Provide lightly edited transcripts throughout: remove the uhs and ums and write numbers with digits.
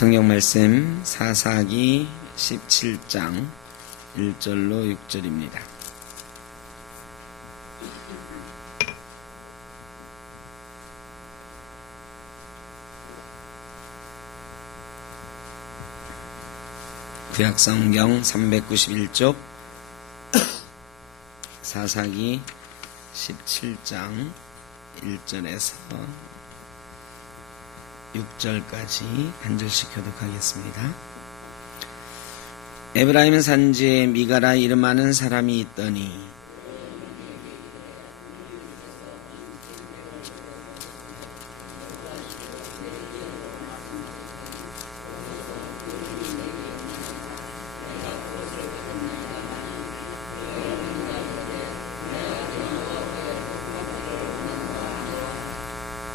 성경 말씀 사사기 17장 1절로 6절입니다. 구약성경 391쪽 사사기 17장 1절에서 6절까지 한 절씩 교독하겠습니다. 에브라임 산지에 미가라 이름하는 사람이 있더니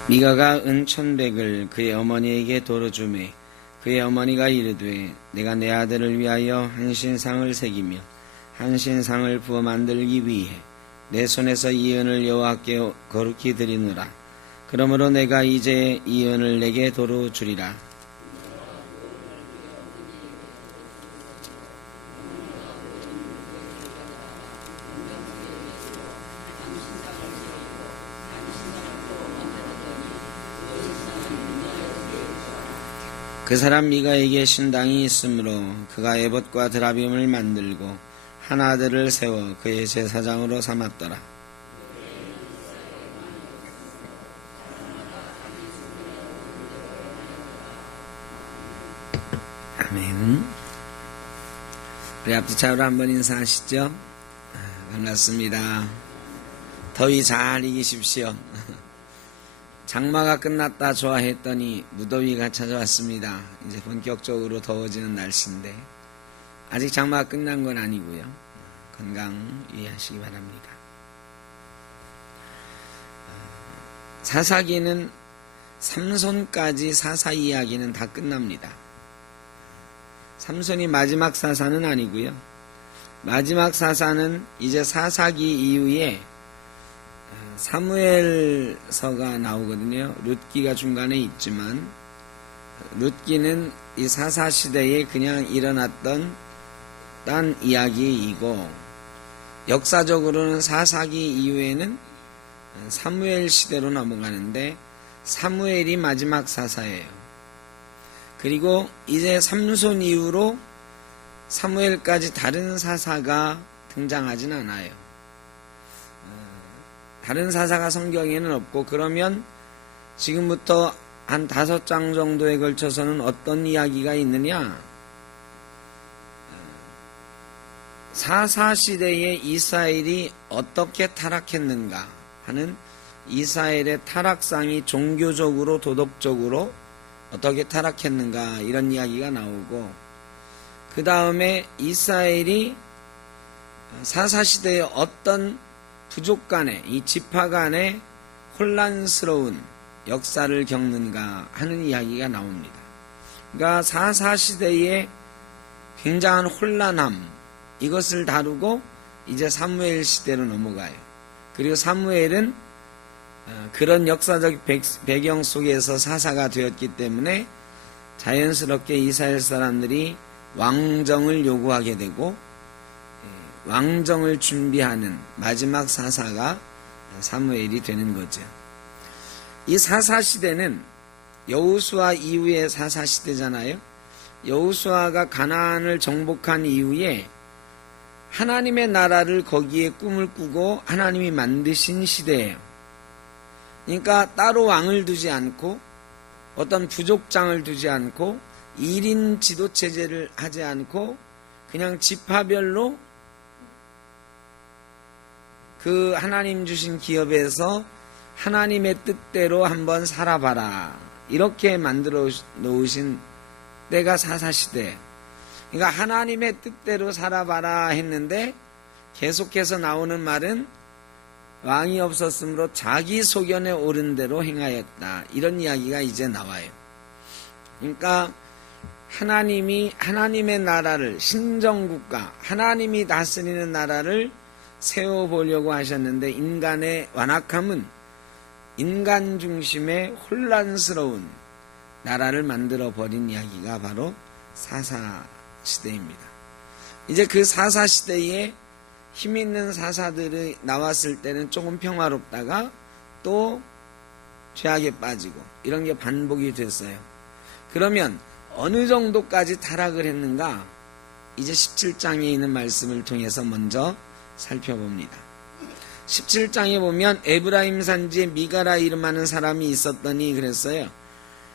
미가가 은 1,100을 그의 어머니에게 도로 주매 그의 어머니가 이르되 내가 내 아들을 위하여 한 신상을 새기며 한 신상을 부어 만들기 위해 내 손에서 이 은을 여호와께 거룩히 드리노라. 그러므로 내가 이제 이 은을 내게 도로 주리라. 그 사람 미가에게 신당이 있으므로 그가 에봇과 드라빔을 만들고 한 아들을 세워 그의 제사장으로 삼았더라. 아멘. 우리 앞뒤 차로 한번 인사하시죠. 반갑습니다. 더위 잘 이기십시오. 장마가 끝났다 좋아했더니 무더위가 찾아왔습니다. 이제 본격적으로 더워지는 날씨인데 아직 장마가 끝난 건 아니고요. 건강 유의하시기 바랍니다. 사사기는 삼손까지 사사 이야기는 다 끝납니다. 삼손이 마지막 사사는 아니고요. 마지막 사사는 이제 사사기 이후에 사무엘서가 나오거든요. 룻기가 중간에 있지만 룻기는 이 사사시대에 그냥 일어났던 딴 이야기이고 역사적으로는 사사기 이후에는 사무엘 시대로 넘어가는데 사무엘이 마지막 사사예요. 그리고 이제 삼손 이후로 사무엘까지 다른 사사가 등장하진 않아요. 다른 사사가 성경에는 없고 그러면 지금부터 한 5장 정도에 걸쳐서는 어떤 이야기가 있느냐? 사사시대에 이스라엘이 어떻게 타락했는가 하는 이스라엘의 타락상이 종교적으로 도덕적으로 어떻게 타락했는가 이런 이야기가 나오고 그 다음에 이스라엘이 사사시대에 어떤 부족 간에 이 지파 간에 혼란스러운 역사를 겪는가 하는 이야기가 나옵니다. 그러니까 사사시대의 굉장한 혼란함 이것을 다루고 이제 사무엘 시대로 넘어가요. 그리고 사무엘은 그런 역사적 배경 속에서 사사가 되었기 때문에 자연스럽게 이스라엘 사람들이 왕정을 요구하게 되고 왕정을 준비하는 마지막 사사가 사무엘이 되는 거죠. 이 사사시대는 여호수아 이후의 사사시대잖아요. 여호수아가 가나안을 정복한 이후에 하나님의 나라를 거기에 꿈을 꾸고 하나님이 만드신 시대예요. 그러니까 따로 왕을 두지 않고 어떤 부족장을 두지 않고 1인 지도체제를 하지 않고 그냥 지파별로 그 하나님 주신 기업에서 하나님의 뜻대로 한번 살아봐라 이렇게 만들어 놓으신 때가 사사시대. 그러니까 하나님의 뜻대로 살아봐라 했는데 계속해서 나오는 말은 왕이 없었으므로 자기 소견에 옳은 대로 행하였다 이런 이야기가 이제 나와요. 그러니까 하나님이 하나님의 나라를 신정국가 하나님이 다스리는 나라를 세워보려고 하셨는데 인간의 완악함은 인간 중심의 혼란스러운 나라를 만들어 버린 이야기가 바로 사사시대입니다. 이제 그 사사시대에 힘 있는 사사들이 나왔을 때는 조금 평화롭다가 또 죄악에 빠지고 이런 게 반복이 됐어요. 그러면 어느 정도까지 타락을 했는가? 이제 17장에 있는 말씀을 통해서 먼저 살펴봅니다. 17장에 보면 에브라임 산지에 미가라 이름하는 사람이 있었더니 그랬어요.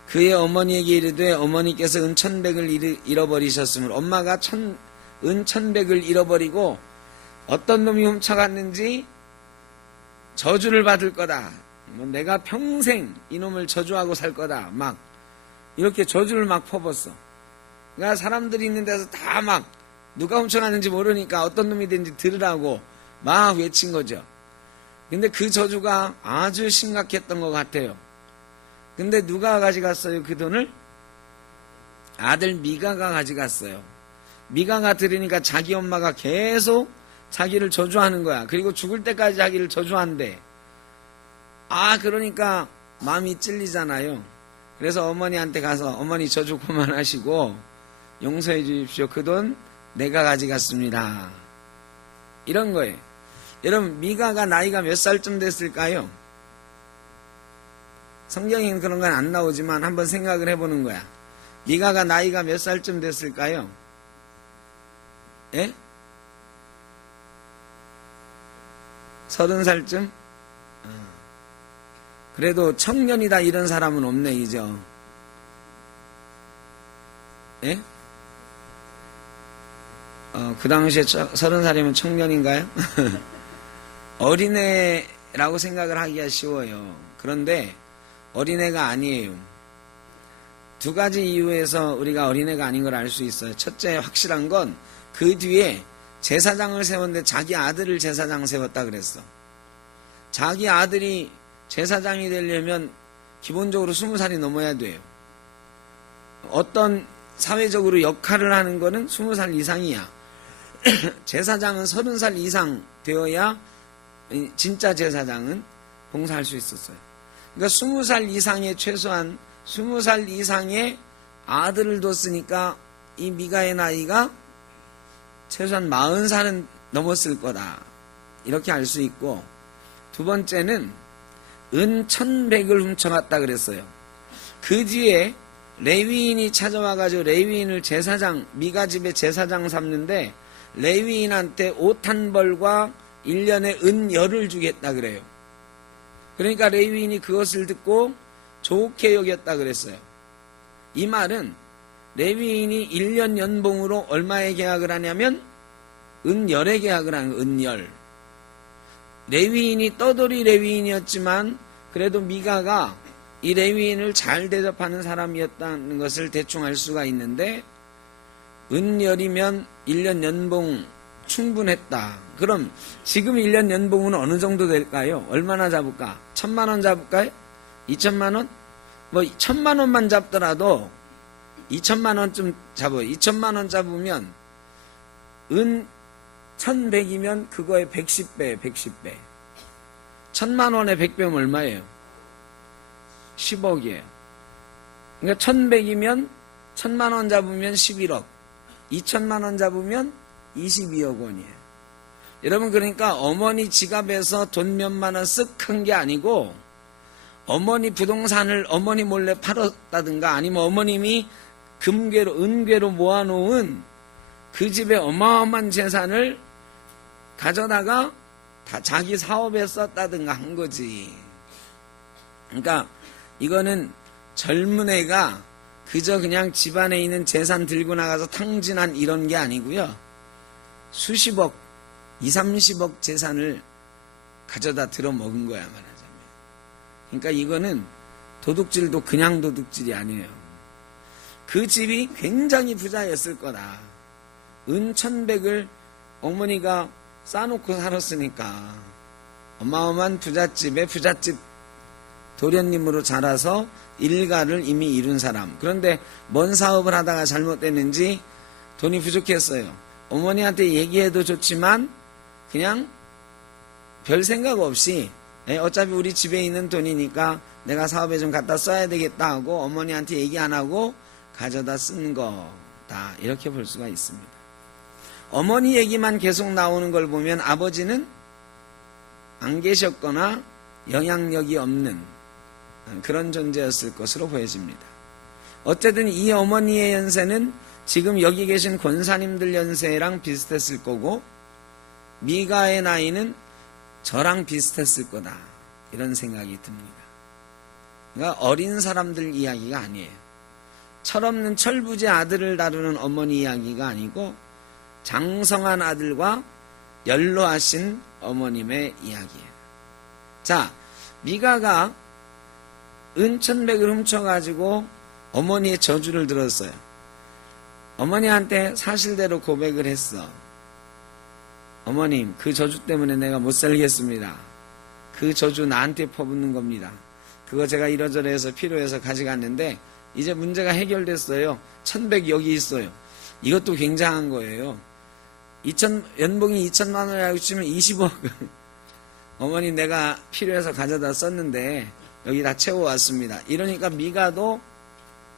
그의 어머니에게 이르되 어머니께서 은 1,100을 잃어버리셨으므로 엄마가 은 1,100을 잃어버리고 어떤 놈이 훔쳐갔는지 저주를 받을 거다. 내가 평생 이놈을 저주하고 살 거다. 막 이렇게 저주를 막 퍼붓어. 그러니까 사람들이 있는 데서 다 막 누가 훔쳐갔는지 모르니까 어떤 놈이 된지 들으라고 막 외친 거죠. 근데 그 저주가 아주 심각했던 것 같아요. 근데 누가 가져갔어요? 그 돈을? 아들 미가가 가져갔어요. 미가가 들으니까 자기 엄마가 계속 자기를 저주하는 거야. 그리고 죽을 때까지 자기를 저주한대. 그러니까 마음이 찔리잖아요. 그래서 어머니한테 가서 어머니 저주 그만하시고 용서해 주십시오. 그 돈 내가 가져갔습니다. 이런 거예요. 여러분, 미가가 나이가 몇 살쯤 됐을까요? 성경에는 그런 건 안 나오지만 한번 생각을 해보는 거야. 미가가 나이가 몇 살쯤 됐을까요? 예? 30살쯤? 그래도 청년이다 이런 사람은 없네, 이죠? 예? 그 당시에 30살이면 청년인가요? 어린애라고 생각을 하기가 쉬워요. 그런데 어린애가 아니에요. 두 가지 이유에서 우리가 어린애가 아닌 걸 알 수 있어요. 첫째, 확실한 건 그 뒤에 제사장을 세웠는데 자기 아들을 제사장 세웠다 그랬어. 자기 아들이 제사장이 되려면 기본적으로 20살이 넘어야 돼요. 어떤 사회적으로 역할을 하는 거는 20살 이상이야. 제사장은 30살 이상 되어야 진짜 제사장은 봉사할 수 있었어요. 그러니까 20살 이상의 최소한 20살 이상의 아들을 뒀으니까 이 미가의 나이가 최소한 40살은 넘었을 거다. 이렇게 알 수 있고, 두 번째는 은 1,100을 훔쳐갔다 그랬어요. 그 뒤에 레위인이 찾아와가지고 레위인을 제사장, 미가 집에 제사장 삼는데 레위인한테 옷 한 벌과 1년에 은 10을 주겠다 그래요. 그러니까 레위인이 그것을 듣고 좋게 여겼다 그랬어요. 이 말은 레위인이 1년 연봉으로 얼마에 계약을 하냐면 은 10에 계약을 하는 은 10. 레위인이 떠돌이 레위인이었지만 그래도 미가가 이 레위인을 잘 대접하는 사람이었다는 것을 대충 알 수가 있는데 은 10이면 1년 연봉 충분했다. 그럼 지금 1년 연봉은 어느 정도 될까요? 얼마나 잡을까? 1,000만 원 잡을까요? 2천만 원? 뭐 1,000만 원만 잡더라도 2천만 원쯤 잡아요. 2천만 원 잡으면 은 1,100이면 그거의 110배, 110배. 1,000만 원에 100배면 얼마예요? 10억이에요. 그러니까 1,100이면 1,000만 원 잡으면 11억. 2천만 원 잡으면 22억 원이에요. 여러분, 그러니까 어머니 지갑에서 돈 몇만 원 쓱 한 게 아니고 어머니 부동산을 어머니 몰래 팔았다든가 아니면 어머님이 금괴로 은괴로 모아놓은 그 집의 어마어마한 재산을 가져다가 다 자기 사업에 썼다든가 한 거지. 그러니까 이거는 젊은 애가 그저 그냥 집안에 있는 재산 들고 나가서 탕진한 이런 게 아니고요. 수십억, 20, 30억 재산을 가져다 들어먹은 거야 말하자면. 그러니까 이거는 도둑질도 그냥 도둑질이 아니에요. 그 집이 굉장히 부자였을 거다. 은 1,100을 어머니가 싸놓고 살았으니까 어마어마한 부잣집에 부잣집 도련님으로 자라서 일가를 이미 이룬 사람. 그런데 뭔 사업을 하다가 잘못됐는지 돈이 부족했어요. 어머니한테 얘기해도 좋지만 그냥 별 생각 없이 어차피 우리 집에 있는 돈이니까 내가 사업에 좀 갖다 써야 되겠다 하고 어머니한테 얘기 안 하고 가져다 쓴 거다, 이렇게 볼 수가 있습니다. 어머니 얘기만 계속 나오는 걸 보면 아버지는 안 계셨거나 영향력이 없는 그런 존재였을 것으로 보여집니다. 어쨌든 이 어머니의 연세는 지금 여기 계신 권사님들 연세랑 비슷했을 거고 미가의 나이는 저랑 비슷했을 거다, 이런 생각이 듭니다. 그러니까 어린 사람들 이야기가 아니에요. 철없는 철부지 아들을 다루는 어머니 이야기가 아니고 장성한 아들과 연로하신 어머님의 이야기예요. 자, 미가가 은천백을 훔쳐가지고 어머니의 저주를 들었어요. 어머니한테 사실대로 고백을 했어. 어머님, 그 저주 때문에 내가 못 살겠습니다. 그 저주 나한테 퍼붓는 겁니다. 그거 제가 이러저러 해서 필요해서 가져갔는데 이제 문제가 해결됐어요. 1100 여기 있어요. 이것도 굉장한 거예요. 연봉이 2천만 원이라고 치면 20억. 어머니, 내가 필요해서 가져다 썼는데 여기 다 채워왔습니다. 이러니까 미가도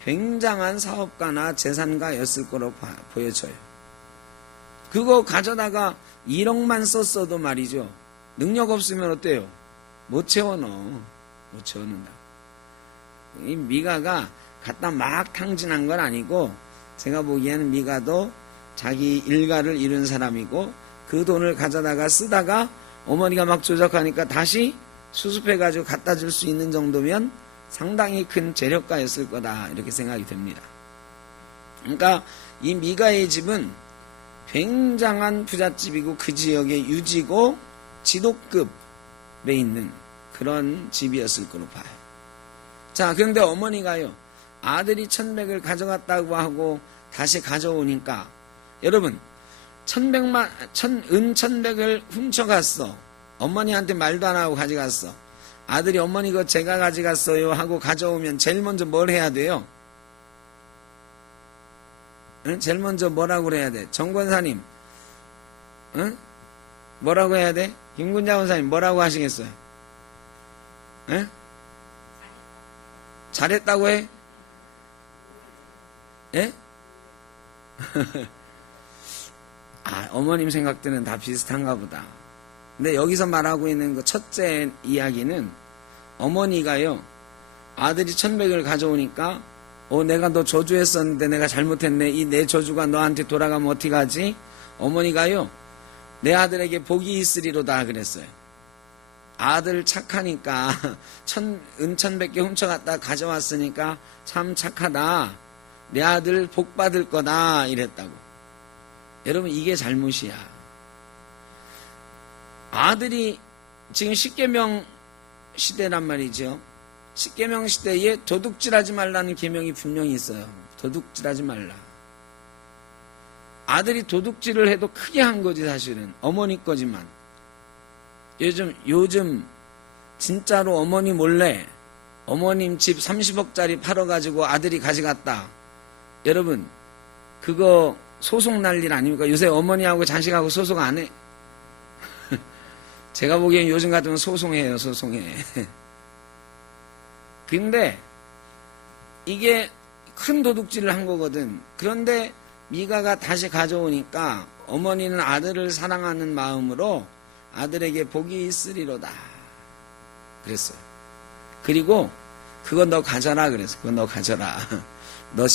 굉장한 사업가나 재산가였을 거로 보여져요. 그거 가져다가 1억만 썼어도 말이죠. 능력 없으면 어때요? 못 채워넣어. 못 채워넣는다. 이 미가가 갖다 막 탕진한 건 아니고 제가 보기에는 미가도 자기 일가를 이룬 사람이고 그 돈을 가져다가 쓰다가 어머니가 막 조작하니까 다시 수습해가지고 갖다 줄 수 있는 정도면 상당히 큰 재력가였을 거다, 이렇게 생각이 됩니다. 그러니까 이 미가의 집은 굉장한 부잣집이고 그 지역의 유지고 지도급에 있는 그런 집이었을 거로 봐요. 자, 그런데 어머니가요, 아들이 1100을 가져갔다고 하고 다시 가져오니까 여러분, 은 1100을 훔쳐갔어. 어머니한테 말도 안 하고 가져갔어. 아들이 어머니 그거 제가 가져갔어요 하고 가져오면 제일 먼저 뭘 해야 돼요? 응? 제일 먼저 뭐라고 그래야 돼? 정권사님, 응? 뭐라고 해야 돼? 김군자 원사님 뭐라고 하시겠어요? 응? 잘했다고 해? 예? 아, 어머님 생각들은 다 비슷한가 보다. 근데 여기서 말하고 있는 그 첫째 이야기는 어머니가요, 아들이 1100을 가져오니까 내가 너 저주했었는데 내가 잘못했네. 이 내 저주가 너한테 돌아가면 어떡하지? 어머니가요, 내 아들에게 복이 있으리로다 그랬어요. 아들 착하니까 은 1100개 훔쳐갔다 가져왔으니까 참 착하다. 내 아들 복 받을 거다 이랬다고. 여러분, 이게 잘못이야. 아들이 지금 십계명 시대란 말이죠. 십계명 시대에 도둑질하지 말라는 계명이 분명히 있어요. 도둑질하지 말라. 아들이 도둑질을 해도 크게 한 거지 사실은. 어머니 거지만. 요즘 진짜로 어머니 몰래 어머님 집 30억짜리 팔아가지고 아들이 가져갔다. 여러분, 그거 소송 날 일 아닙니까? 요새 어머니하고 자식하고 소송 안 해? 제가 보기엔 요즘 같으면 소송해요, 소송해. 근데 이게 큰 도둑질을 한 거거든. 그런데 미가가 다시 가져오니까 어머니는 아들을 사랑하는 마음으로 아들에게 복이 있으리로다 그랬어요. 그리고 그거 너 가져라 그랬어. 그거 너 가져라. 너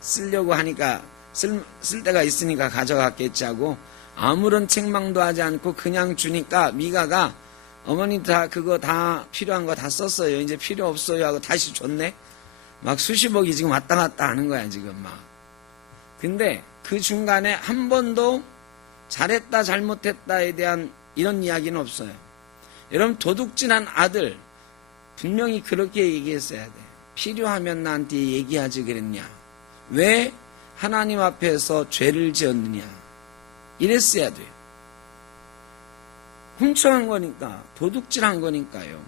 쓰려고 하니까 쓸 데가 있으니까 가져갔겠지 하고 아무런 책망도 하지 않고 그냥 주니까 미가가 어머니 그거 다 필요한 거 다 썼어요. 이제 필요 없어요 하고 다시 줬네. 막 수십억이 지금 왔다 갔다 하는 거야 지금 막. 근데 그 중간에 한 번도 잘했다 잘못했다에 대한 이런 이야기는 없어요. 여러분, 도둑질한 아들 분명히 그렇게 얘기했어야 돼. 필요하면 나한테 얘기하지 그랬냐. 왜 하나님 앞에서 죄를 지었느냐. 이랬어야 돼요. 훔쳐간 거니까, 도둑질한 거니까요.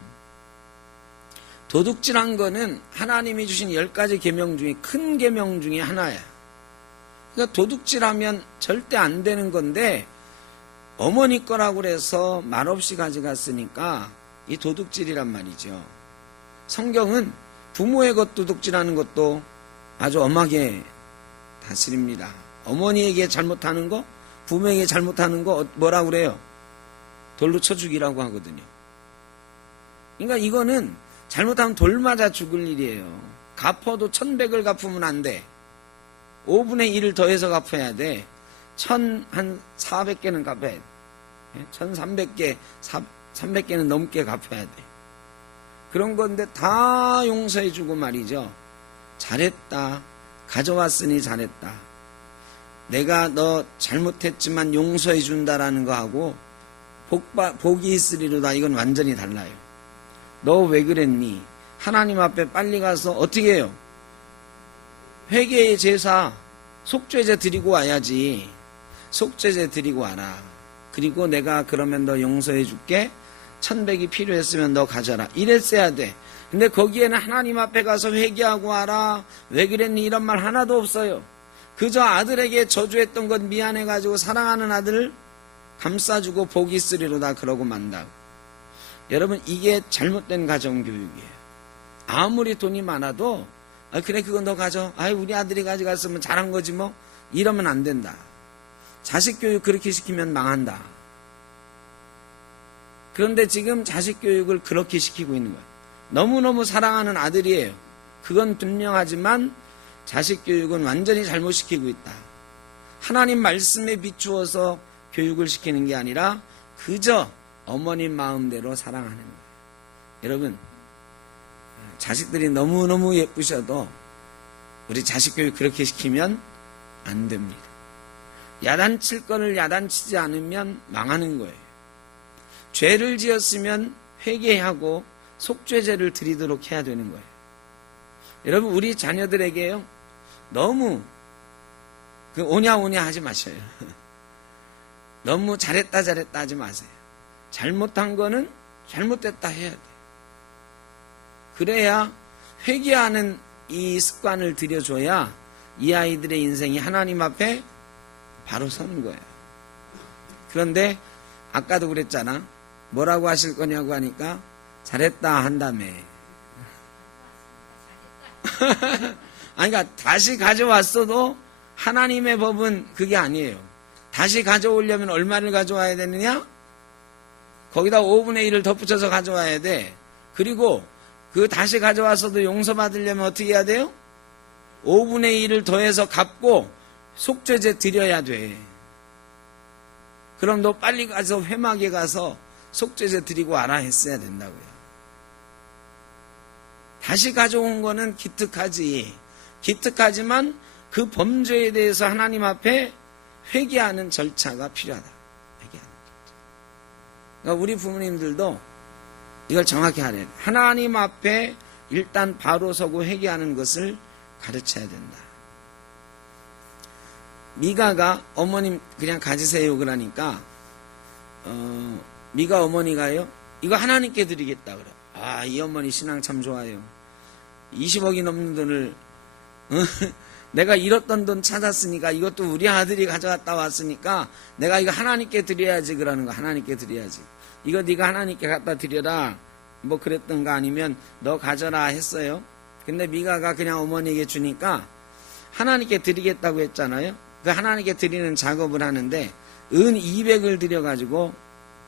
도둑질한 거는 하나님이 주신 10가지 계명 중에 큰 계명 중에 하나야. 그러니까 도둑질하면 절대 안 되는 건데 어머니 거라고 그래서 말없이 가져갔으니까 이 도둑질이란 말이죠. 성경은 부모의 것 도둑질하는 것도 아주 엄하게 다스립니다. 어머니에게 잘못하는 거, 부모에게 잘못하는 거 뭐라고 그래요? 돌로 쳐 죽이라고 하거든요. 그러니까 이거는 잘못하면 돌 맞아 죽을 일이에요. 갚아도 1100을 갚으면 안 돼. 5분의 1을 더해서 갚아야 돼. 1400개는 갚아야 돼. 1300개, 300개는 넘게 갚아야 돼. 그런 건데 다 용서해주고 말이죠. 잘했다. 가져왔으니 잘했다. 내가 너 잘못했지만 용서해준다라는 거하고 복이 있으리로다. 이건 완전히 달라요. 너 왜 그랬니? 하나님 앞에 빨리 가서 어떻게 해요? 회개의 제사, 속죄제 드리고 와야지. 속죄제 드리고 와라. 그리고 내가 그러면 너 용서해 줄게. 1100이 필요했으면 너 가져라. 이랬어야 돼. 근데 거기에는 하나님 앞에 가서 회개하고 와라. 왜 그랬니? 이런 말 하나도 없어요. 그저 아들에게 저주했던 것 미안해가지고 사랑하는 아들을 감싸주고 복이 있으리로다 그러고 만다고. 여러분, 이게 잘못된 가정교육이에요. 아무리 돈이 많아도 그래 그거 너 가져. 우리 아들이 가져갔으면 잘한 거지 뭐. 이러면 안 된다. 자식 교육 그렇게 시키면 망한다. 그런데 지금 자식 교육을 그렇게 시키고 있는 거예요. 너무너무 사랑하는 아들이에요. 그건 분명하지만 자식 교육은 완전히 잘못시키고 있다. 하나님 말씀에 비추어서 교육을 시키는 게 아니라 그저 어머님 마음대로 사랑하는 거예요. 여러분, 자식들이 너무너무 예쁘셔도 우리 자식 교육 그렇게 시키면 안 됩니다. 야단칠 거를 야단치지 않으면 망하는 거예요. 죄를 지었으면 회개하고 속죄제를 드리도록 해야 되는 거예요. 여러분, 우리 자녀들에게요, 너무 오냐오냐 하지 마셔요. 너무 잘했다 하지 마세요. 잘못한 거는 잘못됐다 해야 돼. 그래야 회개하는 이 습관을 들여줘야 이 아이들의 인생이 하나님 앞에 바로 서는 거예요. 그런데 아까도 그랬잖아. 뭐라고 하실 거냐고 하니까 잘했다 한다며. 그러니까 다시 가져왔어도 하나님의 법은 그게 아니에요. 다시 가져오려면 얼마를 가져와야 되느냐? 거기다 5분의 1을 덧붙여서 가져와야 돼. 그리고 그 다시 가져와서도 용서받으려면 어떻게 해야 돼요? 5분의 1을 더해서 갚고 속죄제 드려야 돼. 그럼 너 빨리 가서 회막에 가서 속죄제 드리고 와라 했어야 된다고요. 다시 가져온 거는 기특하지. 기특하지만 그 범죄에 대해서 하나님 앞에 회개하는 절차가 필요하다. 회개하는 절차. 그러니까 우리 부모님들도 이걸 정확히 하래요. 하나님 앞에 일단 바로 서고 회개하는 것을 가르쳐야 된다. 미가가 어머님 그냥 가지세요 그러니까 미가 어머니가요, 이거 하나님께 드리겠다 그래. 이 어머니 신앙 참 좋아요. 20억이 넘는 돈을 내가 잃었던 돈 찾았으니까 이것도 우리 아들이 가져갔다 왔으니까 내가 이거 하나님께 드려야지 그러는 거. 하나님께 드려야지. 이거 네가 하나님께 갖다 드려라 뭐 그랬던가 아니면 너 가져라 했어요. 근데 미가가 그냥 어머니에게 주니까 하나님께 드리겠다고 했잖아요. 그 하나님께 드리는 작업을 하는데 은 200을 들여가지고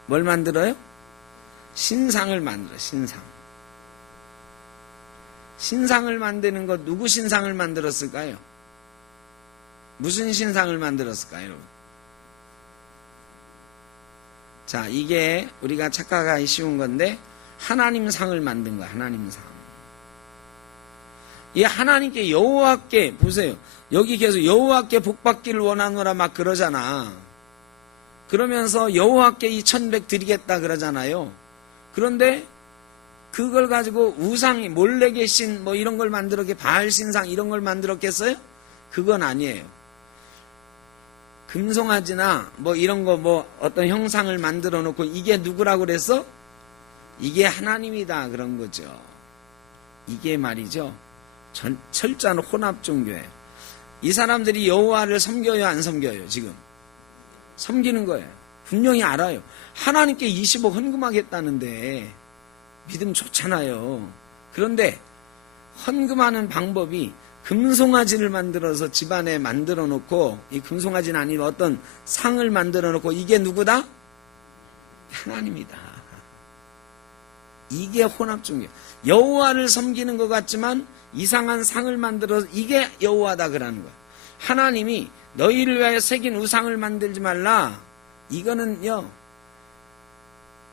뭘 만들어요? 신상을 만들어. 신상을 만드는 거 누구 신상을 만들었을까요? 무슨 신상을 만들었을까요, 여러분? 자, 이게 우리가 착각하기 쉬운 건데 하나님 상을 만든 거야. 하나님 상. 이 하나님께 여호와께 보세요. 여기 계속 여호와께 복받기를 원하노라 막 그러잖아. 그러면서 여호와께 이 1100 드리겠다 그러잖아요. 그런데 그걸 가지고 우상이 몰래 신 뭐 이런 걸 만들었게 바알 신상 이런 걸 만들었겠어요? 그건 아니에요. 금송아지나 뭐 이런 거 뭐 어떤 형상을 만들어 놓고 이게 누구라고 그랬어? 이게 하나님이다 그런 거죠. 이게 말이죠. 철저한 혼합 종교예요. 이 사람들이 여호와를 섬겨요, 안 섬겨요? 지금 섬기는 거예요. 분명히 알아요. 하나님께 20억 헌금하겠다는데 믿음 좋잖아요. 그런데 헌금하는 방법이 금송아지를 만들어서 집안에 만들어 놓고, 이 금송아지는 아니면 어떤 상을 만들어 놓고, 이게 누구다? 하나님이다. 이게 혼합종교. 여호와를 섬기는 것 같지만 이상한 상을 만들어서 이게 여호와다 그러는 거야. 하나님이 너희를 위하여 새긴 우상을 만들지 말라. 이거는요,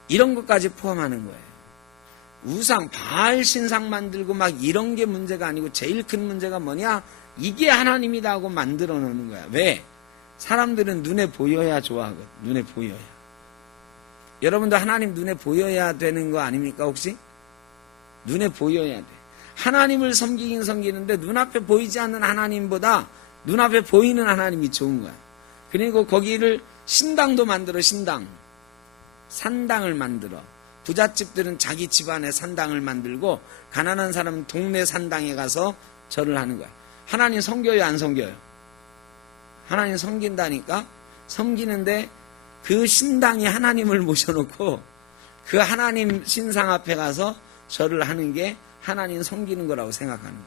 이런 것까지 포함하는 거예요. 우상, 바알 신상 만들고 막 이런 게 문제가 아니고 제일 큰 문제가 뭐냐? 이게 하나님이다 하고 만들어 놓는 거야. 왜? 사람들은 눈에 보여야 좋아하거든. 눈에 보여야. 여러분도 하나님 눈에 보여야 되는 거 아닙니까 혹시? 눈에 보여야 돼. 하나님을 섬기긴 섬기는데 눈앞에 보이지 않는 하나님보다 눈앞에 보이는 하나님이 좋은 거야. 그리고 거기를 신당도 만들어. 신당. 산당을 만들어. 부잣집들은 자기 집안에 산당을 만들고 가난한 사람은 동네 산당에 가서 절을 하는 거야. 하나님 섬겨요 안 섬겨요? 하나님 섬긴다니까? 섬기는데 그 신당에 하나님을 모셔놓고 그 하나님 신상 앞에 가서 절을 하는 게 하나님 섬기는 거라고 생각하는 거야.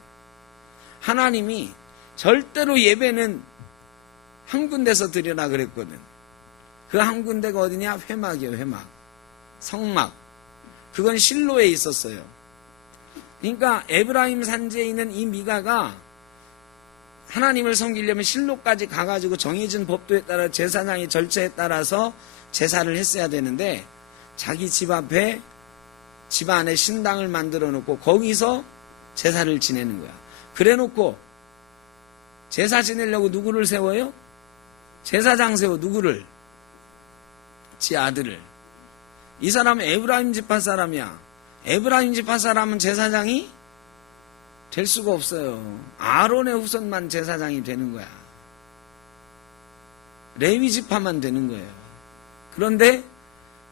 하나님이 절대로 예배는 한 군데서 드려라 그랬거든. 그 한 군데가 어디냐? 회막이에요. 회막. 성막. 그건 실로에 있었어요. 그러니까 에브라임 산지에 있는 이 미가가 하나님을 섬기려면 실로까지 가가지고 정해진 법도에 따라 제사장의 절차에 따라서 제사를 했어야 되는데 자기 집 앞에 집 안에 신당을 만들어 놓고 거기서 제사를 지내는 거야. 그래 놓고 제사 지내려고 누구를 세워요? 제사장 세워. 누구를? 지 아들을. 이 사람은 에브라임 지파 사람이야. 에브라임 지파 사람은 제사장이 될 수가 없어요. 아론의 후손만 제사장이 되는 거야. 레위 지파만 되는 거예요. 그런데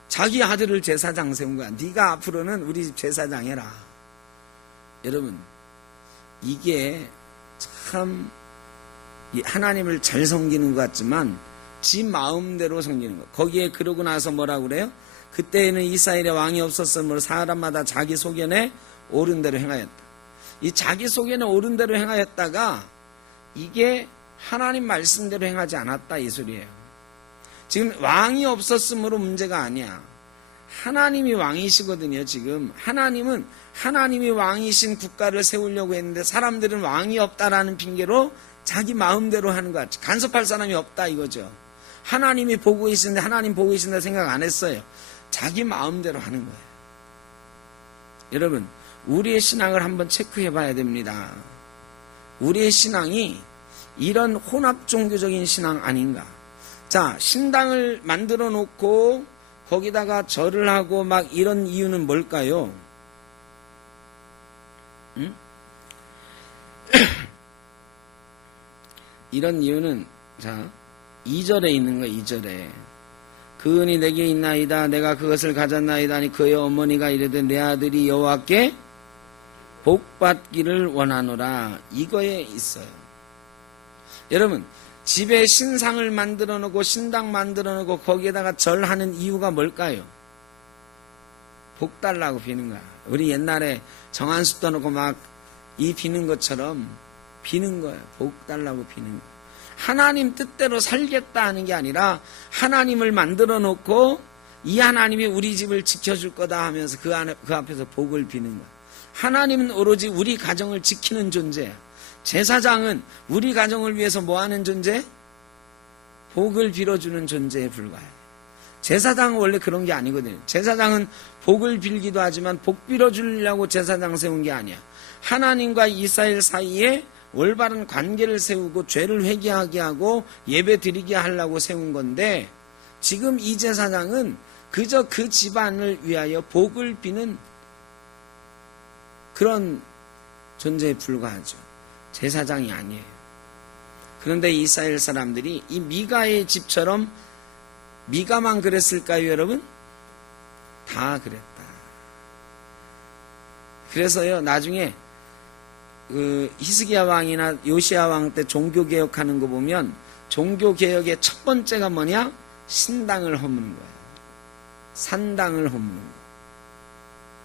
자기 아들을 제사장 세운 거야. 네가 앞으로는 우리 집 제사장 해라. 여러분, 이게 참 하나님을 잘 섬기는 것 같지만 지 마음대로 섬기는 거. 거기에 그러고 나서 뭐라고 그래요? 그때에는 이스라엘에 왕이 없었으므로 사람마다 자기 소견에 옳은 대로 행하였다. 이 자기 소견에 옳은 대로 행하였다가 이게 하나님 말씀대로 행하지 않았다 이 소리예요. 지금 왕이 없었으므로 문제가 아니야. 하나님이 왕이시거든요. 지금 하나님은 하나님이 왕이신 국가를 세우려고 했는데 사람들은 왕이 없다라는 핑계로 자기 마음대로 하는 거야. 간섭할 사람이 없다 이거죠. 하나님이 보고 계시는데 하나님 보고 계신다 생각 안 했어요. 자기 마음대로 하는 거예요. 여러분, 우리의 신앙을 한번 체크해 봐야 됩니다. 우리의 신앙이 이런 혼합 종교적인 신앙 아닌가? 자, 신당을 만들어 놓고 거기다가 절을 하고 막 이런 이유는 뭘까요? 응? 이런 이유는 자 2절에 있는 거야. 2절에 그 은이 내게 있나이다. 내가 그것을 가졌나이다 하니 그의 어머니가 이르되 내 아들이 여호와께 복받기를 원하노라. 이거에 있어요. 여러분, 집에 신상을 만들어 놓고 신당 만들어 놓고 거기에다가 절하는 이유가 뭘까요? 복 달라고 비는 거야. 우리 옛날에 정한수 떠놓고 막 이 비는 것처럼 비는 거예요. 복 달라고 비는 거예요. 하나님 뜻대로 살겠다 하는 게 아니라 하나님을 만들어 놓고 이 하나님이 우리 집을 지켜줄 거다 하면서 그 앞에서 복을 비는 거예요. 하나님은 오로지 우리 가정을 지키는 존재야. 제사장은 우리 가정을 위해서 뭐 하는 존재? 복을 빌어주는 존재에 불과해. 제사장은 원래 그런 게 아니거든요. 제사장은 복을 빌기도 하지만 복 빌어주려고 제사장 세운 게 아니야. 하나님과 이스라엘 사이에 올바른 관계를 세우고 죄를 회개하게 하고 예배 드리게 하려고 세운 건데 지금 이 제사장은 그저 그 집안을 위하여 복을 비는 그런 존재에 불과하죠. 제사장이 아니에요. 그런데 이스라엘 사람들이 이 미가의 집처럼 미가만 그랬을까요, 여러분? 다 그랬다. 그래서요, 나중에 그 히스기야 왕이나 요시야 왕 때 종교 개혁하는 거 보면 종교 개혁의 첫 번째가 뭐냐? 신당을 허무는 거야. 산당을 허무는 거야.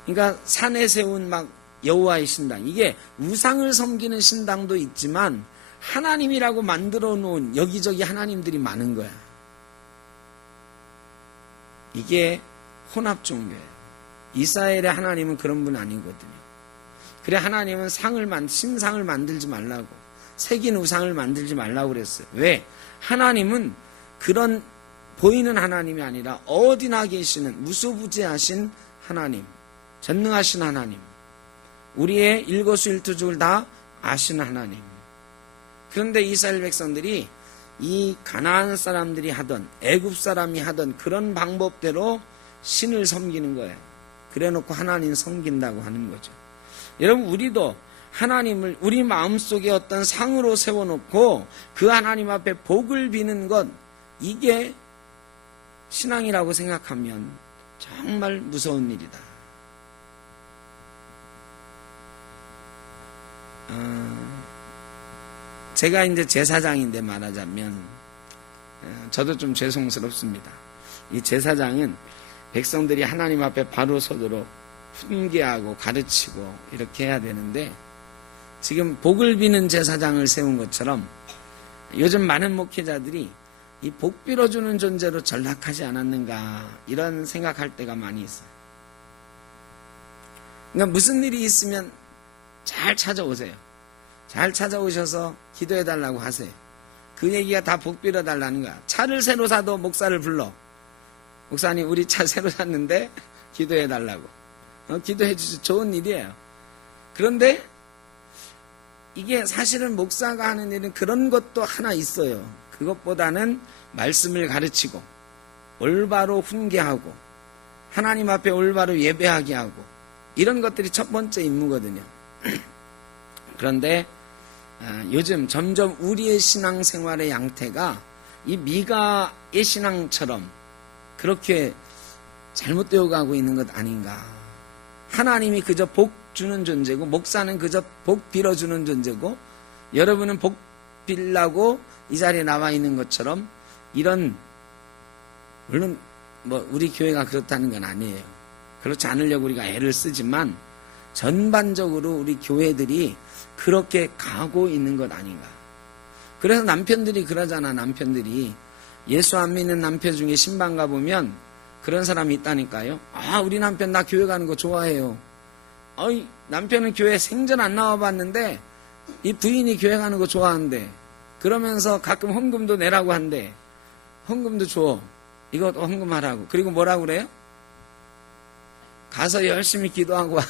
그러니까 산에 세운 막 여호와의 신당. 이게 우상을 섬기는 신당도 있지만 하나님이라고 만들어 놓은 여기저기 하나님들이 많은 거야. 이게 혼합 종교예요. 이스라엘의 하나님은 그런 분 아니거든요. 그래 하나님은 신상을 만들지 말라고, 새긴 우상을 만들지 말라고 그랬어요. 왜? 하나님은 그런 보이는 하나님이 아니라 어디나 계시는 무소부재하신 하나님, 전능하신 하나님, 우리의 일거수일투족을 다 아시는 하나님. 그런데 이스라엘 백성들이 이 가나안 사람들이 하던, 애굽 사람이 하던 그런 방법대로 신을 섬기는 거예요. 그래놓고 하나님 섬긴다고 하는 거죠. 여러분, 우리도 하나님을 우리 마음속에 어떤 상으로 세워놓고 그 하나님 앞에 복을 비는 것, 이게 신앙이라고 생각하면 정말 무서운 일이다. 제가 이제 제사장인데 말하자면 저도 좀 죄송스럽습니다. 이 제사장은 백성들이 하나님 앞에 바로 서도록 훈계하고 가르치고 이렇게 해야 되는데, 지금 복을 비는 제사장을 세운 것처럼 요즘 많은 목회자들이 이 복 빌어주는 존재로 전락하지 않았는가, 이런 생각할 때가 많이 있어요. 그러니까 무슨 일이 있으면 잘 찾아오세요. 잘 찾아오셔서 기도해달라고 하세요. 그 얘기가 다 복 빌어달라는 거야. 차를 새로 사도 목사를 불러. 목사님, 우리 차 새로 샀는데 기도해달라고. 기도해 주셔서 좋은 일이에요. 그런데 이게 사실은 목사가 하는 일은 그런 것도 하나 있어요. 그것보다는 말씀을 가르치고 올바로 훈계하고 하나님 앞에 올바로 예배하게 하고, 이런 것들이 첫 번째 임무거든요. 그런데 요즘 점점 우리의 신앙생활의 양태가 이 미가의 신앙처럼 그렇게 잘못되어 가고 있는 것 아닌가. 하나님이 그저 복 주는 존재고, 목사는 그저 복 빌어주는 존재고, 여러분은 복 빌라고 이 자리에 나와 있는 것처럼, 이런, 물론 우리 교회가 그렇다는 건 아니에요. 그렇지 않으려고 우리가 애를 쓰지만 전반적으로 우리 교회들이 그렇게 가고 있는 것 아닌가. 그래서 남편들이 그러잖아. 남편들이 예수 안 믿는 남편 중에 신방 가보면 그런 사람이 있다니까요. 우리 남편 나 교회 가는 거 좋아해요. 남편은 교회 생전 안 나와봤는데 이 부인이 교회 가는 거 좋아한대. 그러면서 가끔 헌금도 내라고 한대. 헌금도 줘. 이거 헌금하라고. 그리고 뭐라고 그래요? 가서 열심히 기도하고 와라.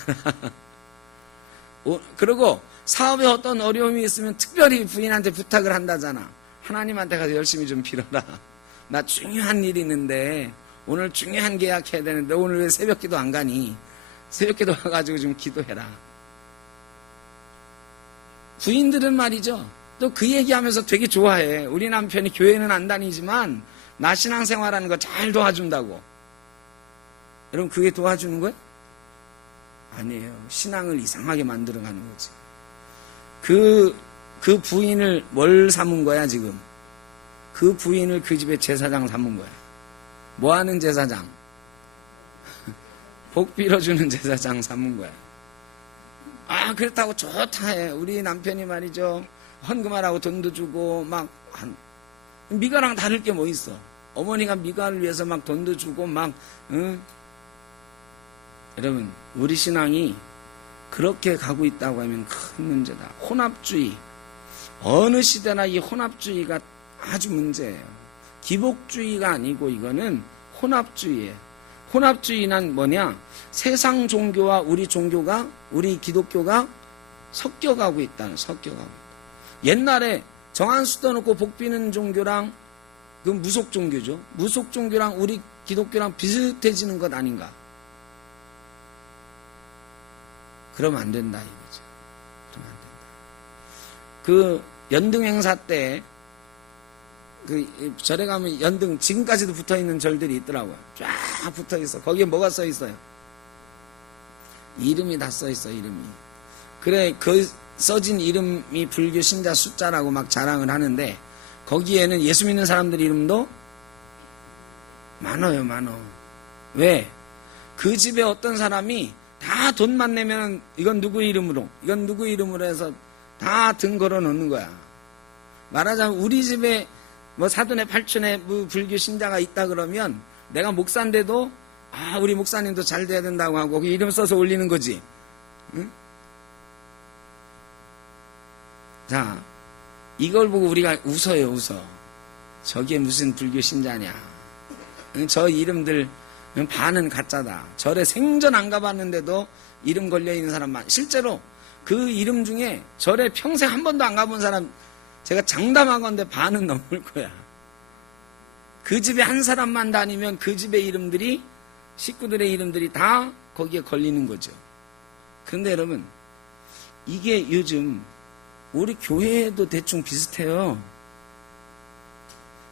그리고 사업에 어떤 어려움이 있으면 특별히 부인한테 부탁을 한다잖아. 하나님한테 가서 열심히 좀 빌어라. 나 중요한 일이 있는데, 오늘 중요한 계약해야 되는데 오늘 왜 새벽 기도 안 가니? 새벽 기도 와가지고 좀 기도해라. 부인들은 말이죠, 또 그 얘기하면서 되게 좋아해. 우리 남편이 교회는 안 다니지만 나 신앙생활하는 거 잘 도와준다고. 여러분, 그게 도와주는 거예요? 아니에요. 신앙을 이상하게 만들어가는 거지. 그 부인을 뭘 삼은 거야 지금? 그 부인을 그 집의 제사장 삼은 거야. 뭐 하는 제사장? 복 빌어주는 제사장 삼은 거야. 그렇다고 좋다 해. 우리 남편이 말이죠, 헌금하라고 돈도 주고 막 미가랑 다를 게 뭐 있어? 어머니가 미가를 위해서 막 돈도 주고 막, 여러분, 우리 신앙이 그렇게 가고 있다고 하면 큰 문제다. 혼합주의. 어느 시대나 이 혼합주의가 아주 문제예요. 기복주의가 아니고 이거는 혼합주의예요. 혼합주의는 뭐냐? 세상 종교와 우리 종교가, 우리 기독교가 섞여가고 있다는, 섞여가고 있다. 옛날에 정한수 떠놓고 복 비는 종교랑, 그 무속 종교죠. 무속 종교랑 우리 기독교랑 비슷해지는 것 아닌가? 그러면 안 된다 이거죠. 그러면 안 된다. 그 연등 행사 때 그 절에 가면 연등 지금까지도 붙어 있는 절들이 있더라고요. 쫙 붙어 있어. 거기에 뭐가 써 있어요? 이름이 다 써 있어. 이름이. 그래, 그 써진 이름이 불교 신자 숫자라고 막 자랑을 하는데, 거기에는 예수 믿는 사람들 이름도 많아요. 많어. 왜? 그 집에 어떤 사람이 다 돈만 내면 이건 누구 이름으로, 이건 누구 이름으로 해서 다 등 걸어 놓는 거야. 말하자면 우리 집에 뭐 사돈의 팔촌의 뭐 불교 신자가 있다 그러면 내가 목사인데도 우리 목사님도 잘 돼야 된다고 하고 그 이름 써서 올리는 거지. 응? 자, 이걸 보고 우리가 웃어요. 저게 무슨 불교 신자냐. 저 이름들 반은 가짜다. 절에 생전 안 가봤는데도 이름 걸려있는 사람만. 실제로 그 이름 중에 절에 평생 한 번도 안 가본 사람 제가 장담하건대 반은 넘을 거야. 그 집에 한 사람만 다니면 그 집의 이름들이, 식구들의 이름들이 다 거기에 걸리는 거죠. 그런데 여러분, 이게 요즘 우리 교회에도 대충 비슷해요.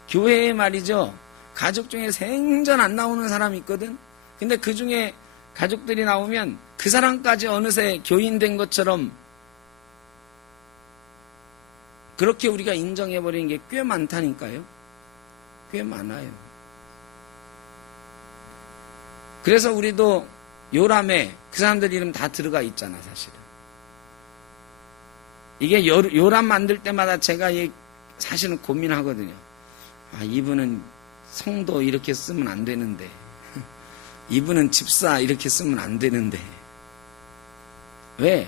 교회에 말이죠, 가족 중에 생전 안 나오는 사람이 있거든. 근데 그 중에 가족들이 나오면 그 사람까지 어느새 교인 된 것처럼 그렇게 우리가 인정해버리는 게 꽤 많다니까요. 꽤 많아요. 그래서 우리도 요람에 그 사람들 이름 다 들어가 있잖아, 사실은. 이게 요람 만들 때마다 제가 사실은 고민하거든요. 이분은 성도 이렇게 쓰면 안 되는데, 이분은 집사 이렇게 쓰면 안 되는데. 왜?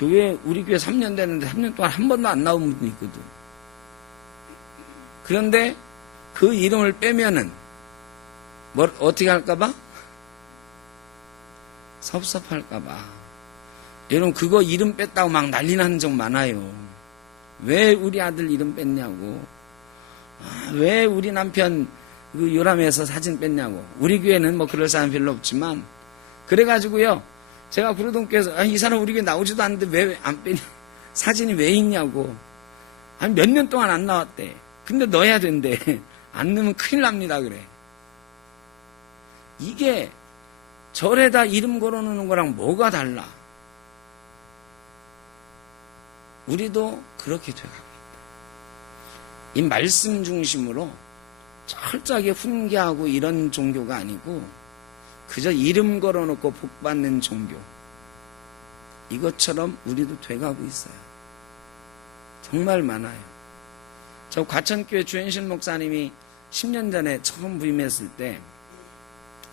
우리 교회 3년 됐는데 3년 동안 한 번도 안 나온 분이 있거든. 그런데 그 이름을 빼면은 어떻게 할까봐? 섭섭할까봐. 여러분, 그거 이름 뺐다고 막 난리 나는 적 많아요. 왜 우리 아들 이름 뺐냐고. 왜 우리 남편 그 요람에서 사진 뺐냐고. 우리 교회는 뭐 그럴 사람 별로 없지만, 그래가지고요, 제가 구로동교에서 이 사람 우리 교회 나오지도 않는데 왜 안 빼냐, 사진이 왜 있냐고. 몇 년 동안 안 나왔대. 근데 넣어야 된대. 안 넣으면 큰일 납니다 그래. 이게 절에다 이름 걸어놓는 거랑 뭐가 달라. 우리도 그렇게 돼가고 있다. 이 말씀 중심으로 철저하게 훈계하고 이런 종교가 아니고 그저 이름 걸어놓고 복받는 종교, 이것처럼 우리도 돼가고 있어요. 정말 많아요. 저 과천교회 주현실 목사님이 10년 전에 처음 부임했을 때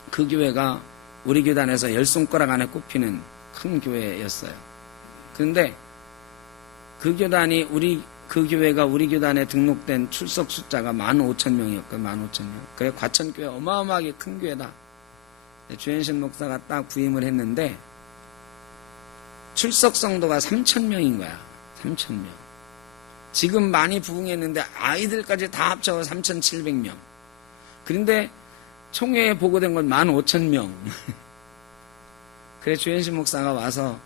그 교회가 우리 교단에서 10손가락 안에 꼽히는 큰 교회였어요. 그런데 그 교회가 우리 교단에 등록된 출석 숫자가 15,000명이었거든요. 15,000명. 그래, 과천교회 어마어마하게 큰 교회다. 주현실 목사가 딱 부임을 했는데 출석 성도가 3,000명인 거야. 3,000명. 지금 많이 부흥했는데 아이들까지 다 합쳐서 3,700명. 그런데 총회에 보고된 건 15,000명. 그래, 주현실 목사가 와서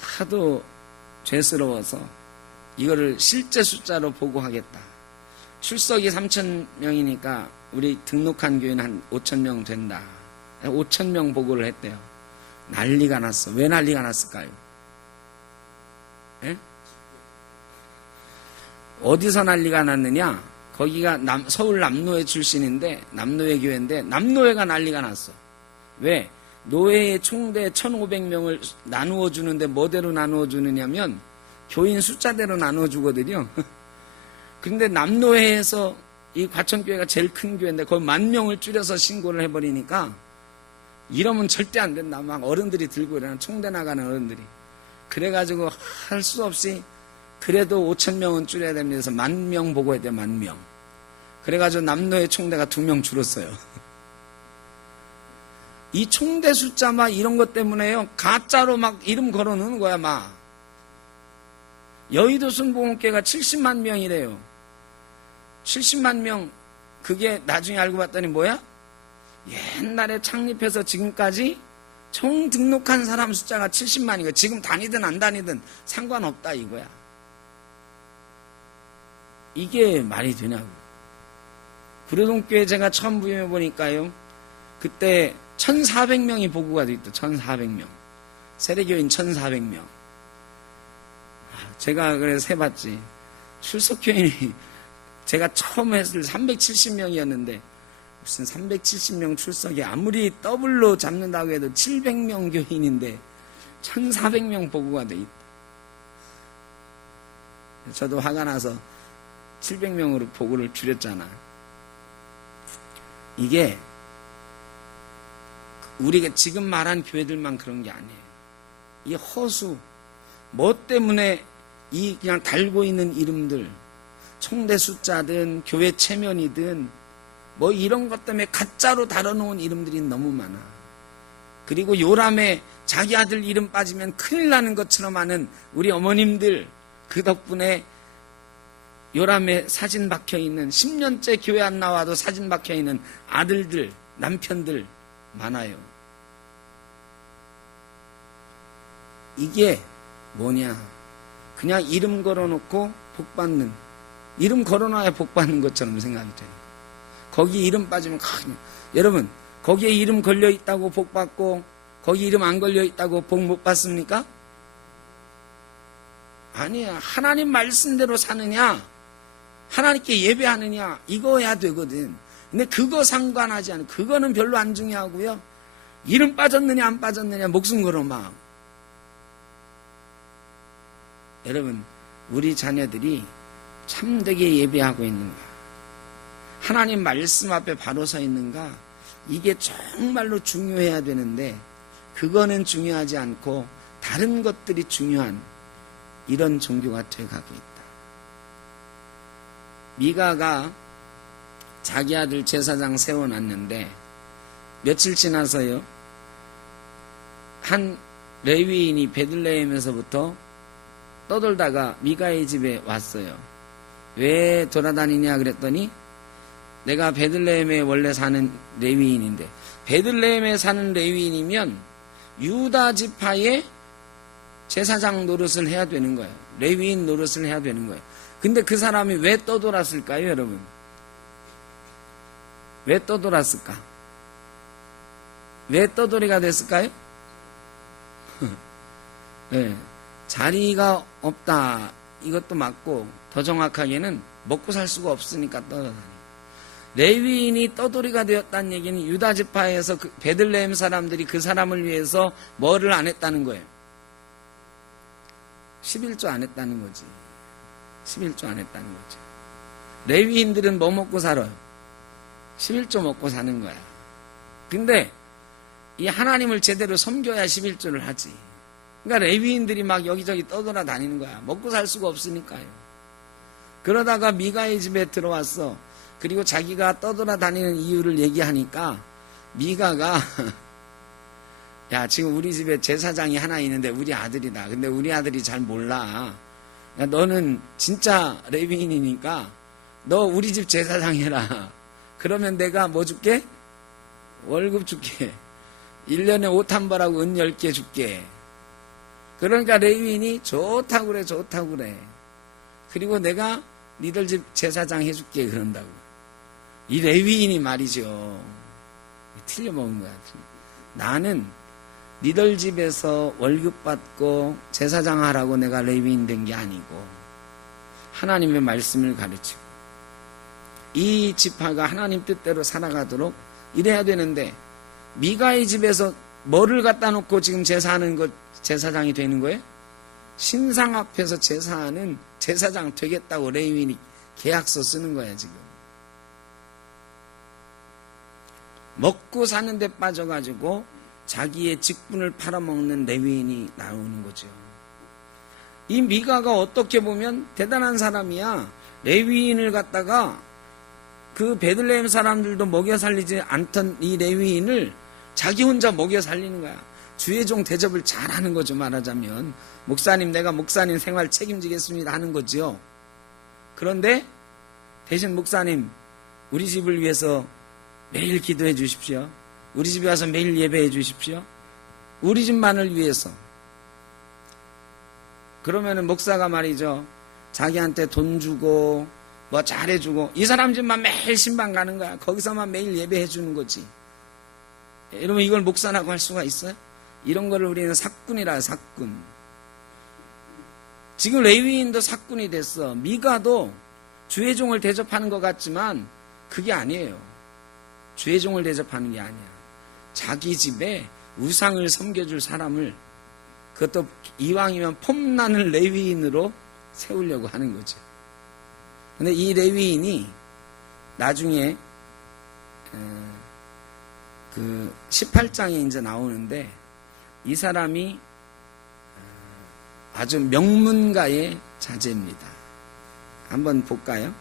하도 죄스러워서 이거를 실제 숫자로 보고하겠다. 출석이 3,000명이니까 우리 등록한 교회는 한 5,000명 된다. 5,000명 보고를 했대요. 난리가 났어. 왜 난리가 났을까요? 예? 어디서 난리가 났느냐? 거기가 서울 남노회 출신인데, 남노회 교회인데, 남노회가 난리가 났어. 왜? 노회의 총대 1,500명을 나누어 주는데 뭐대로 나누어 주느냐면 교인 숫자대로 나누어 주거든요. 근데 남노회에서 이 과천교회가 제일 큰 교회인데 거의 10,000명을 줄여서 신고를 해버리니까 이러면 절대 안 된다. 막 어른들이 들고 일어나, 총대 나가는 어른들이. 그래가지고 할 수 없이 그래도 5,000명은 줄여야 됩니다. 그래서 10,000명 보고해야 돼요. 10,000명. 그래가지고 남노회 총대가 2명 줄었어요. 이 총대 숫자 막 이런 것 때문에요, 가짜로 막 이름 걸어놓는 거야. 막 여의도 순복음교회가 70만 명이래요. 70만 명. 그게 나중에 알고 봤더니 뭐야? 옛날에 창립해서 지금까지 총 등록한 사람 숫자가 70만이고 지금 다니든 안 다니든 상관없다 이거야. 이게 말이 되냐고. 구로동교회 제가 처음 부임해 보니까요, 그때 1,400명이 보고가 돼 있다. 1,400명. 세례교인 1,400명. 제가 그래서 해봤지. 출석교인이 제가 처음 했을 때 370명이었는데 무슨 370명 출석에 아무리 더블로 잡는다고 해도 700명 교인인데 1400명 보고가 돼 있다. 저도 화가 나서 700명으로 보고를 줄였잖아. 이게 우리가 지금 말한 교회들만 그런 게 아니에요. 이 허수, 뭐 때문에 이 그냥 달고 있는 이름들, 총대 숫자든 교회 체면이든 뭐 이런 것 때문에 가짜로 달아놓은 이름들이 너무 많아. 그리고 요람에 자기 아들 이름 빠지면 큰일 나는 것처럼 하는 우리 어머님들, 그 덕분에 요람에 사진 박혀있는 10년째 교회 안 나와도 사진 박혀있는 아들들, 남편들 많아요. 이게 뭐냐, 그냥 이름 걸어놓고 복받는, 이름 걸어놔야 복받는 것처럼 생각이 돼요. 거기 이름 빠지면 그냥, 여러분 거기에 이름 걸려있다고 복받고 거기 이름 안 걸려있다고 복 못 받습니까? 아니야. 하나님 말씀대로 사느냐, 하나님께 예배하느냐, 이거야 되거든. 근데 그거 상관하지 않아요. 그거는 별로 안 중요하고요. 이름 빠졌느냐 안 빠졌느냐 목숨 걸어 막. 여러분, 우리 자녀들이 참되게 예배하고 있는가, 하나님 말씀 앞에 바로 서 있는가, 이게 정말로 중요해야 되는데 그거는 중요하지 않고 다른 것들이 중요한 이런 종교가 되어가고 있다. 미가가 자기 아들 제사장 세워놨는데 며칠 지나서요, 한 레위인이 베들레헴에서부터 떠돌다가 미가의 집에 왔어요. 왜 돌아다니냐 그랬더니 내가 베들레헴에 원래 사는 레위인인데, 베들레헴에 사는 레위인이면 유다 지파의 제사장 노릇을 해야 되는 거예요. 레위인 노릇을 해야 되는 거예요. 근데 그 사람이 왜 떠돌았을까요, 여러분? 왜 떠돌았을까? 왜 떠돌이가 됐을까요? 네, 자리가 없다, 이것도 맞고 더 정확하게는 먹고 살 수가 없으니까 떠돌아다니. 레위인이 떠돌이가 되었다는 얘기는 유다 지파에서 그 베들레헴 사람들이 그 사람을 위해서 뭐를 안 했다는 거예요? 11조 안 했다는 거지. 11조 안 했다는 거죠. 레위인들은 뭐 먹고 살아요? 11조 먹고 사는 거야. 근데 이 하나님을 제대로 섬겨야 11조를 하지. 그러니까 레위인들이 막 여기저기 떠돌아다니는 거야. 먹고 살 수가 없으니까요. 그러다가 미가의 집에 들어왔어. 그리고 자기가 떠돌아다니는 이유를 얘기하니까 미가가 야, 지금 우리 집에 제사장이 하나 있는데 우리 아들이다. 근데 우리 아들이 잘 몰라. 야, 너는 진짜 레위인이니까 너 우리 집 제사장 해라. 그러면 내가 뭐 줄게? 월급 줄게. 1년에 옷 한 벌하고 은 10개 줄게. 그러니까 레위인이 좋다고 그래, 좋다고 그래. 그리고 내가 니들 집 제사장 해줄게 그런다고. 이 레위인이 말이죠, 틀려먹은 거야. 나는 니들 집에서 월급 받고 제사장 하라고 내가 레위인 된 게 아니고 하나님의 말씀을 가르치고 이 지파가 하나님 뜻대로 살아가도록 이래야 되는데, 미가의 집에서 뭐를 갖다 놓고 지금 제사하는 것, 제사장이 되는 거예요? 신상 앞에서 제사하는 제사장 되겠다고 레위인이 계약서 쓰는 거야 지금. 먹고 사는 데 빠져가지고 자기의 직분을 팔아먹는 레위인이 나오는 거죠. 이 미가가 어떻게 보면 대단한 사람이야. 레위인을 갖다가 그 베들레헴 사람들도 먹여 살리지 않던 이 레위인을 자기 혼자 먹여 살리는 거야. 주의 종 대접을 잘하는 거죠, 말하자면. 목사님, 내가 목사님 생활 책임지겠습니다 하는 거죠. 그런데 대신 목사님, 우리 집을 위해서 매일 기도해 주십시오. 우리 집에 와서 매일 예배해 주십시오. 우리 집만을 위해서. 그러면은 목사가 말이죠, 자기한테 돈 주고 뭐 잘해주고, 이 사람 집만 매일 신방 가는 거야. 거기서만 매일 예배해 주는 거지. 여러분, 이걸 목사라고 할 수가 있어요? 이런 거를 우리는 사꾼이라, 사꾼. 지금 레위인도 사꾼이 됐어. 미가도 주의 종을 대접하는 것 같지만 그게 아니에요. 죄종을 대접하는 게 아니야. 자기 집에 우상을 섬겨줄 사람을, 그것도 이왕이면 폼나는 레위인으로 세우려고 하는 거죠. 근데 이 레위인이 나중에 그 18장에 이제 나오는데, 이 사람이 아주 명문가의 자제입니다. 한번 볼까요?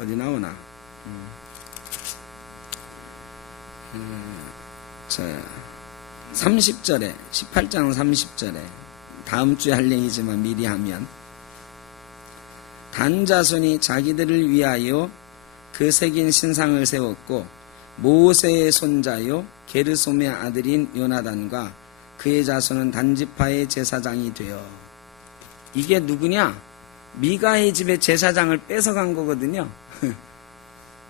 어디 나오나? 자, 30절에, 18장 30절에, 다음 주에 할 얘기지만 미리 하면, 단 자손이 자기들을 위하여 그 새긴 신상을 세웠고, 모세의 손자요 게르솜의 아들인 요나단과 그의 자손은 단지파의 제사장이 되어. 이게 누구냐? 미가의 집에 제사장을 뺏어간 거거든요.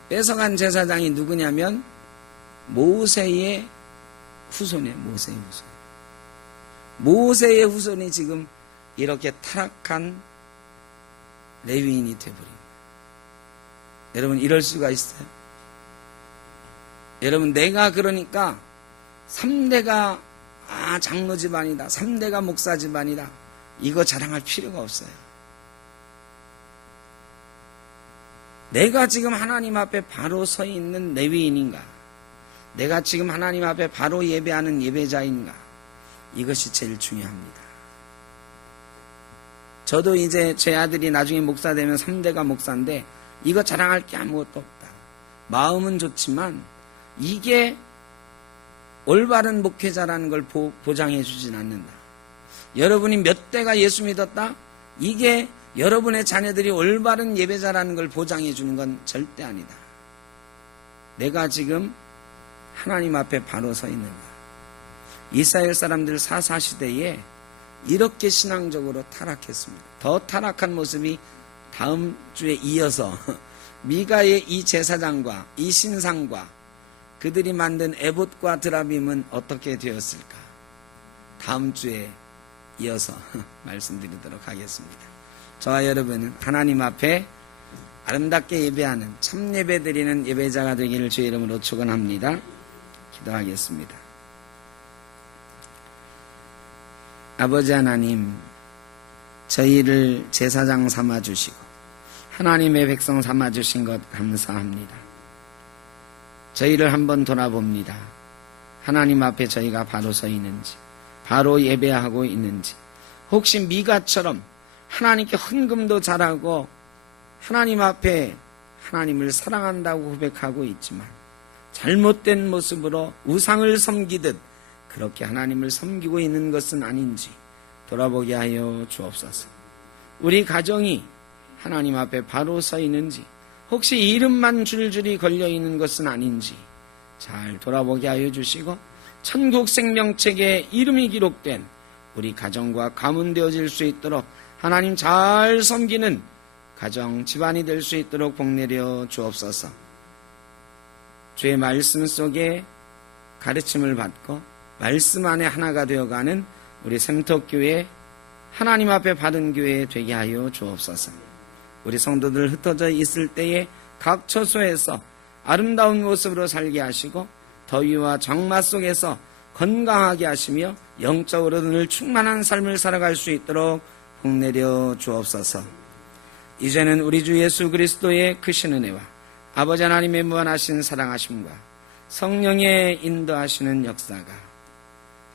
뺏어간 제사장이 누구냐면 모세의 후손이에요. 모세의 후손. 모세의 후손이 지금 이렇게 타락한 레위인이 되어버립니다. 여러분, 이럴 수가 있어요? 여러분, 내가 그러니까 3대가 장로 집안이다, 3대가 목사 집안이다, 이거 자랑할 필요가 없어요. 내가 지금 하나님 앞에 바로 서 있는 레위인인가? 내가 지금 하나님 앞에 바로 예배하는 예배자인가? 이것이 제일 중요합니다. 저도 이제 제 아들이 나중에 목사 되면 3대가 목사인데 이거 자랑할 게 아무것도 없다. 마음은 좋지만 이게 올바른 목회자라는 걸 보장해 주진 않는다. 여러분이 몇 대가 예수 믿었다? 이게 여러분의 자녀들이 올바른 예배자라는 걸 보장해 주는 건 절대 아니다. 내가 지금 하나님 앞에 바로 서 있는가? 이스라엘 사람들 사사시대에 이렇게 신앙적으로 타락했습니다. 더 타락한 모습이 다음 주에 이어서 미가의 이 제사장과 이 신상과 그들이 만든 에봇과 드라빔은 어떻게 되었을까? 다음 주에 이어서 말씀드리도록 하겠습니다. 저와 여러분은 하나님 앞에 아름답게 예배하는 참 예배 드리는 예배자가 되기를 주의 이름으로 축원합니다. 기도하겠습니다. 아버지 하나님, 저희를 제사장 삼아주시고 하나님의 백성 삼아주신 것 감사합니다. 저희를 한번 돌아봅니다. 하나님 앞에 저희가 바로 서 있는지, 바로 예배하고 있는지, 혹시 미가처럼 하나님께 헌금도 잘하고 하나님 앞에 하나님을 사랑한다고 고백하고 있지만 잘못된 모습으로 우상을 섬기듯 그렇게 하나님을 섬기고 있는 것은 아닌지 돌아보게 하여 주옵소서. 우리 가정이 하나님 앞에 바로 서 있는지, 혹시 이름만 줄줄이 걸려 있는 것은 아닌지 잘 돌아보게 하여 주시고, 천국 생명책에 이름이 기록된 우리 가정과 가문 되어질 수 있도록 하나님 잘 섬기는 가정 집안이 될 수 있도록 복내려 주옵소서. 주의 말씀 속에 가르침을 받고 말씀 안에 하나가 되어가는 우리 샘터교회, 하나님 앞에 바른 교회 되게 하여 주옵소서. 우리 성도들 흩어져 있을 때에 각 처소에서 아름다운 모습으로 살게 하시고 더위와 장마 속에서 건강하게 하시며 영적으로 늘 충만한 삶을 살아갈 수 있도록 복내려 주옵소서. 이제는 우리 주 예수 그리스도의 크신 은혜와 아버지 하나님의 무한하신 사랑하심과 성령의 인도하시는 역사가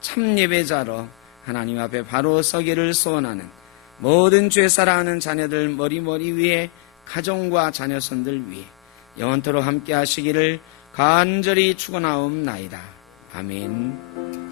참 예배자로 하나님 앞에 바로 서기를 소원하는 모든 죄 사랑하는 자녀들 머리 위에, 가정과 자녀손들 위에 영원토록 함께 하시기를 간절히 축원하옵나이다. 아멘.